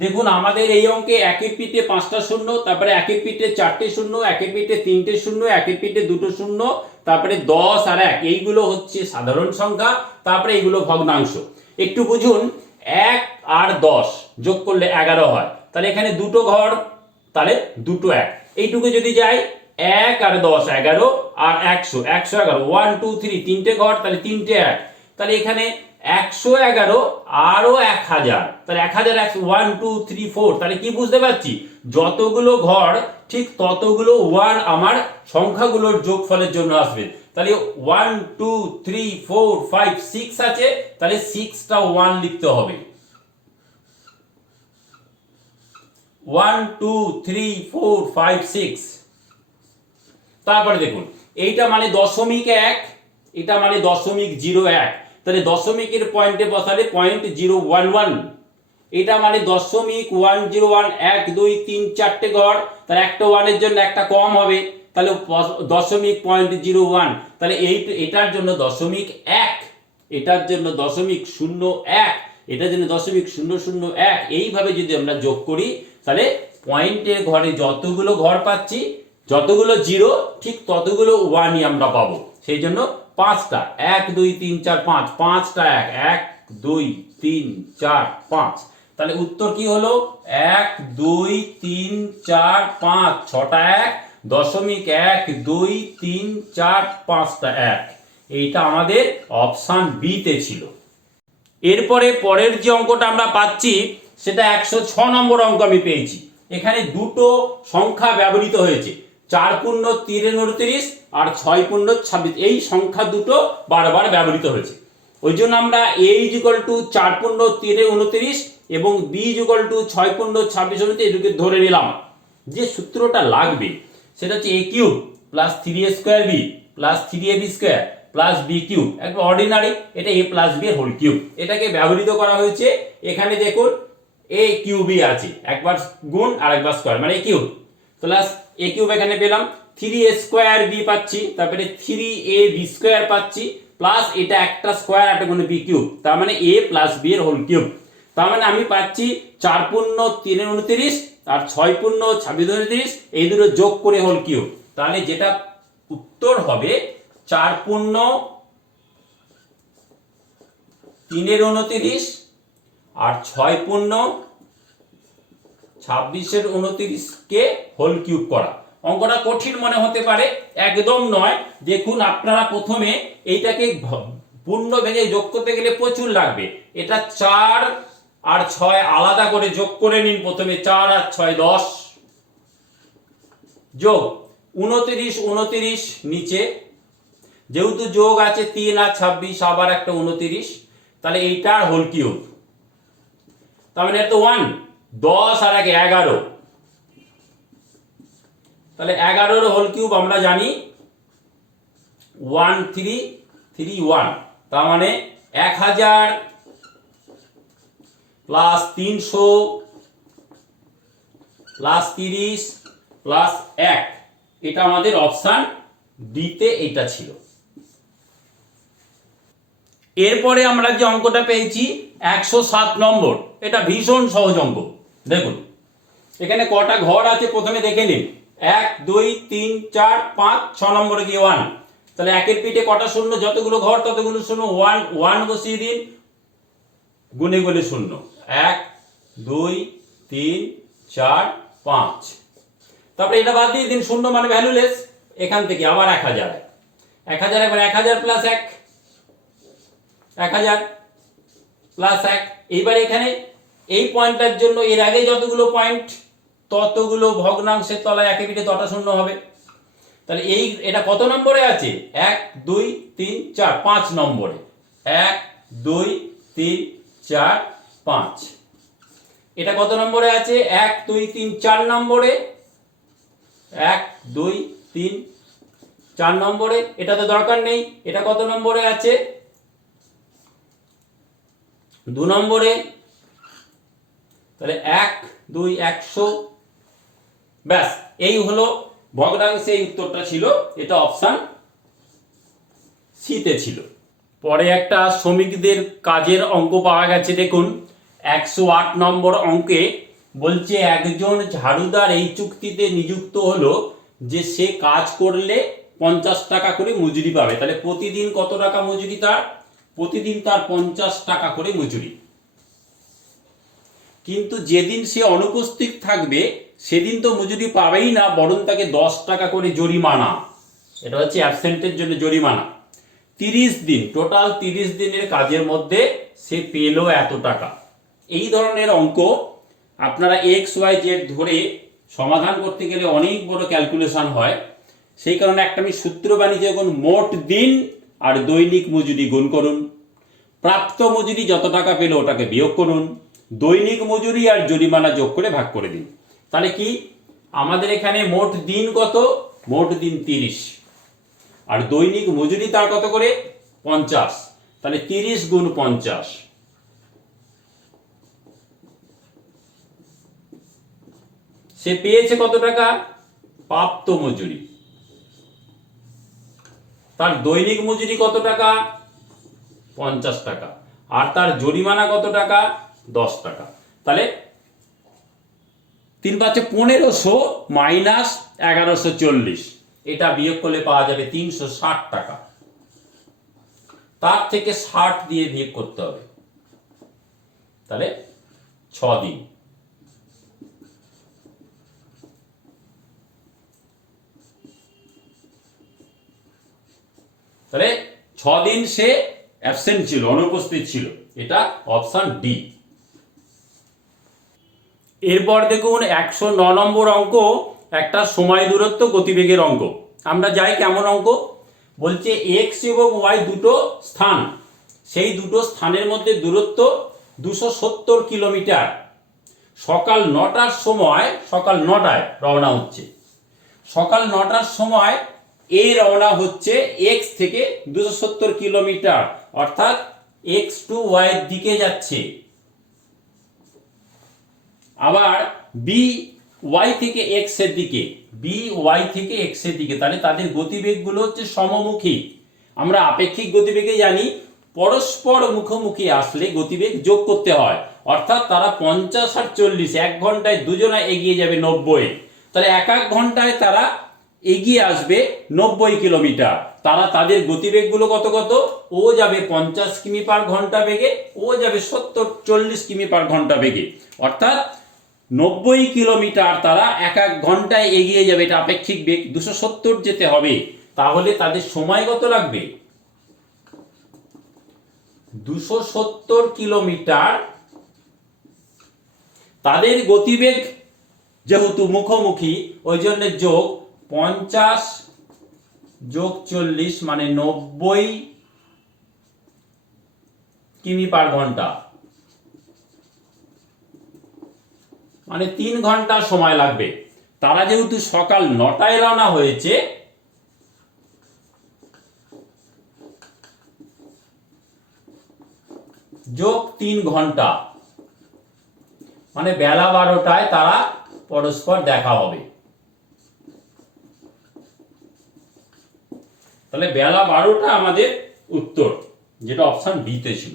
দেখুন, আমাদের এই অঙ্কে একের পিঠে পাঁচটা শূন্য, তারপরে একের পিঠে চারটে শূন্য, একের পিঠে তিনটে শূন্য, একের পিঠে দুটো শূন্য, তারপরে দশ আর এক, এইগুলো হচ্ছে সাধারণ সংখ্যা, তারপরে এইগুলো ভগ্নাংশ। একটু বুঝুন, এক আর দশ যোগ করলে এগারো হয়, তাহলে এখানে দুটো ঘর, তাহলে দুটো এক। এইটুকু যদি যাই এক আর দশ এগারো, আর একশো একশো এগারো ওয়ান টু থ্রি তিনটে ঘর, তাহলে তিনটে এক। তাহলে এখানে একশো এগারো আরও এক হাজার। তাহলে এক হাজার একশো ওয়ান, টু, থ্রি, ফোর। তাহলে কি বুঝতে পারছি? যতগুলো ঘর, ঠিক ততগুলো ওয়ান আমার সংখ্যাগুলোর যোগফলের জন্য আসবে। তাহলে one, two, three, four, five, six আছে, তাহলে সিক্সটা ওয়ান লিখতে হবে। One, two, three, four, five, six. তারপরে দেখুন, এইটা মানে দশমিক এক, এটা মানে দশমিক জিরো এক। তাহলে দশমিকের পয়েন্টে বসালে পয়েন্ট জিরো ওয়ান ওয়ান এটা মানে দশমিক ওয়ান জিরো ওয়ান এক দুই তিন চারটে ঘর তাহলে একটা ওয়ানের জন্য একটা কম হবে। তাহলে দশমিক পয়েন্ট জিরো ওয়ান তাহলে এই এটার জন্য দশমিক এক, এটার জন্য দশমিক শূন্য এক, এটার জন্য দশমিক শূন্য শূন্য এক, এইভাবে যদি আমরা যোগ করি, তাহলে পয়েন্টের ঘরে যতগুলো ঘর পাচ্ছি, যতগুলো জিরো ঠিক ততগুলো ওয়ানই আমরা পাবো। সেই জন্য পাঁচটা, এক, দুই, তিন, চার, পাঁচ, পাঁচটা এক এক, দুই, তিন, চার, পাঁচ। তাহলে উত্তর কি হলো? এক, দুই, তিন, চার, পাঁচ, ছটা এক, দশমিক এক, দুই, তিন, চার, পাঁচটা এক। এইটা আমাদের অপশান বিতে ছিল। এরপরে পরের যে অঙ্কটা আমরা পাচ্ছি, সেটা একশো ছ নম্বর অঙ্ক আমি পেয়েছি। এখানে দুটো সংখ্যা ব্যবহৃত হয়েছে। চার পূর্ণ তিনে উনত্রিশ আর ছয় পূর্ণ ছাব্বিশ। এই সংখ্যা দুটো বারবার ব্যবহৃত হয়েছে। ওই জন্য আমরা এ ইজিকল টু চার পূর্ণ তিনে উনত্রিশ এবং বি ইজিকল টু ছয় পূর্ণ ছাব্বিশ উনত্রিশ এটুকে ধরে নিলাম। যে সূত্রটা লাগবে, সেটা হচ্ছে A cube plus three A square B plus three A B square plus B cube একবার অর্ডিনারি এটা A plus B whole cube এটাকে ব্যবহৃত করা হয়েছে, এখানে দেখুন এ কিউবই আছে। একবার গুণ আর একবার স্কোয়ার মানে কিউব প্লাস এ কিউব এখানে পেলাম। থ্রি এ স্কোয়ার বি পাচ্ছি, তারপরে থ্রি এ বি স্কোয়ার পাচ্ছি প্লাস এটা একটা স্কোয়ার একটা গুণ বি কিউব তার মানে এ প্লাস বি এর হোল কিউব তার মানে আমি পাচ্ছি চার পূর্ণ তিনে উনত্রিশ আর ছয় পূর্ণ ছাব্বিশ উনত্রিশ, এই দুটো যোগ করে হোল কিউব তাহলে যেটা উত্তর হবে, চার পূর্ণ তিনের উনত্রিশ আর ছয় পূর্ণ ছাব্বিশের উনত্রিশকে হোল কিউব করা। অঙ্কটা কঠিন মনে হতে পারে, একদম নয়। দেখুন, আপনারা প্রথমে এইটাকে পূর্ণ ভেঙে যোগ করতে গেলে প্রচুর লাগবে। এটা চার আর ছয় আলাদা করে যোগ করে নিন প্রথমে, চার আর ছয় দশ। যোগ, উনত্রিশ উনত্রিশ নিচে। যেহেতু যোগ আছে তিন আর ছাব্বিশ, আবার একটা উনত্রিশ, তাহলে এইটার হোল কিউব। তার মানে এটা ওয়ান দশ আর এক, এগারো। তাহলে এগারোর হোল কিউব আমরা জানি ওয়ান থ্রি থ্রি ওয়ান তার মানে এক হাজার প্লাস তিনশো প্লাস তিরিশ প্লাস এক। এটা আমাদের অপশান ডিতে এটা ছিল। এরপরে আমরা যে অঙ্কটা পেয়েছি, একশো সাত নম্বর। এটা ভীষণ সহজ অঙ্ক। দেখুন। এখানে কটা ঘর আছে প্রথমে দেখে নিন। এক, দুই, তিন, চার, পাঁচ, ছ নম্বরে গিয়ে ওয়ান তাহলে একের পিঠে কটা শূন্য? যতগুলো ঘর, ততগুলো শূন্য। ওয়ান ওয়ান বসিয়ে দিন। গুনে গুনে শূন্য। এক, দুই, তিন, চার, পাঁচ। তারপরে এটা বাদ দিয়ে দিন, শূন্য মানে ভ্যালুলেস এখান থেকে আবার এক হাজার। এক হাজার একবার এক হাজার প্লাস এক। এক হাজার প্লাস এক। এইবার এখানে এই পয়েন্টটার জন্য এর আগে যতগুলো পয়েন্ট, ততগুলো ভগ্নাংশের তলায় একে পিঠে তটা শূন্য হবে। তাহলে এই, এটা কত নম্বরে আছে? এক, দুই, তিন, চার, পাঁচ নম্বরে। এক, দুই, তিন, চার, পাঁচ। এটা কত নম্বরে আছে? এক, দুই, তিন, চার নম্বরে। এক, দুই, তিন, চার নম্বরে। এটা তো দরকার নেই। এটা কত নম্বরে আছে? দু নম্বরে। তাহলে এক, দুই, একশো। ব্যাস, এই হলো ভগ্নাংশে এই উত্তরটা ছিল। এটা অপশান সিতে ছিল। পরে একটা শ্রমিকদের কাজের অঙ্ক পাওয়া গেছে, দেখুন। একশো আট নম্বর অঙ্কে বলছে, একজন ঝাড়ুদার এই চুক্তিতে নিযুক্ত হলো যে সে কাজ করলে পঞ্চাশ টাকা করে মজুরি পাবে। তাহলে প্রতিদিন কত টাকা মজুরি তার? প্রতিদিন তার পঞ্চাশ টাকা করে মজুরি। কিন্তু যেদিন সে অনুপস্থিত থাকবে, সেদিন তো মজুরি পাবেই না, বরং তাকে দশ টাকা করে জরিমানা। এটা হচ্ছে অ্যাবসেন্টের জন্য জরিমানা। তিরিশ দিন টোটাল তিরিশ দিনের কাজের মধ্যে সে পেল এত টাকা। এই ধরনের অঙ্ক আপনারা এক্স ওয়াই জেড ধরে সমাধান করতে গেলে অনেক বড় ক্যালকুলেশন হয়। সেই কারণে একটা আমি সূত্র বানিয়ে এখন, মোট দিন আর দৈনিক মজুরি গুণ করুন। প্রাপ্ত মজুরি যত টাকা পেল ওটাকে বিয়োগ করুন। দৈনিক মজুরি আর জরিমানা যোগ করে ভাগ করে দিন। তাহলে কি? আমাদের এখানে মোট দিন কত? মোট দিন তিরিশ। আর দৈনিক মজুরি তার কত করে? পঞ্চাশ। তাহলে তিরিশ গুণ পঞ্চাশ। সে পেয়েছে কত টাকা? প্রাপ্ত মজুরি। তার দৈনিক মজুরি কত টাকা? পঞ্চাশ টাকা। আর তার জরিমানা কত টাকা? দশ টাকা। তাহলে তিন পাঁচে পনেরোশো মাইনাস এগারোশো চল্লিশ, এটা বিয়োগ করলে পাওয়া যাবে তিনশো ষাট টাকা। তার থেকে ষাট দিয়ে বিয়োগ করতে হবে। তাহলে ছ দিন। তাহলে ছ দিন সে অ্যাবসেন্ট ছিল, অনুপস্থিত ছিল। এটা অপশন ডি এরপর দেখুন একশো ন নম্বর অঙ্ক, একটা সময় দূরত্ব, গতিবেগের অঙ্ক। আমরা যাই কেমন অঙ্ক? বলছে এক্স এবং ওয়াই দুটো স্থান। সেই দুটো স্থানের মধ্যে দূরত্ব দুশো সত্তর কিলোমিটার। সকাল নটার সময়, সকাল নটায় রওনা হচ্ছে। সকাল নটার সময় এই রওনা হচ্ছে এক্স থেকে দুশো সত্তর কিলোমিটার, অর্থাৎ এক্স টু ওয়াই দিকে যাচ্ছে। আবার বি ওয়াই থেকে এক্সের দিকে বি ওয়াই থেকে এক্সের দিকে, তাহলে তাদের গতিবেগগুলো হচ্ছে সমমুখী। আমরা আপেক্ষিক গতিবেগে জানি, পরস্পর মুখোমুখি আসলে গতিবেগ যোগ করতে হয়। অর্থাৎ তারা পঞ্চাশ আর চল্লিশ, এক ঘন্টায় দুজনা এগিয়ে যাবে নব্বই। তাহলে এক এক ঘন্টায় তারা এগিয়ে আসবে নব্বই কিলোমিটার। তারা তাদের গতিবেগগুলো কত কত? ও যাবে পঞ্চাশ কিমি পার ঘণ্টা বেগে, ও যাবে সত্তর, চল্লিশ কিমি পার ঘণ্টা বেগে। অর্থাৎ নব্বই কিলোমিটার তারা এক এক ঘন্টায় এগিয়ে যাবে, এটা আপেক্ষিক বেগ। দুশো সত্তর যেতে হবে। তাহলে তাদের সময় কত লাগবে? দুশো সত্তর কিলোমিটার। তাদের গতিবেগ যেহেতু মুখোমুখি, ওই জন্য যোগ পঞ্চাশ, যোগ চল্লিশ মানে নব্বই কিমি পার ঘণ্টা। মানে তিন ঘণ্টা সময় লাগবে। তারা যেহেতু সকাল নটায় রওনা হয়েছে, যোগ তিন ঘণ্টা মানে বেলা বারোটায় তারা পরস্পর দেখা হবে। তাহলে বেলা বারোটা আমাদের উত্তর, যেটা অপশন বিতে ছিল।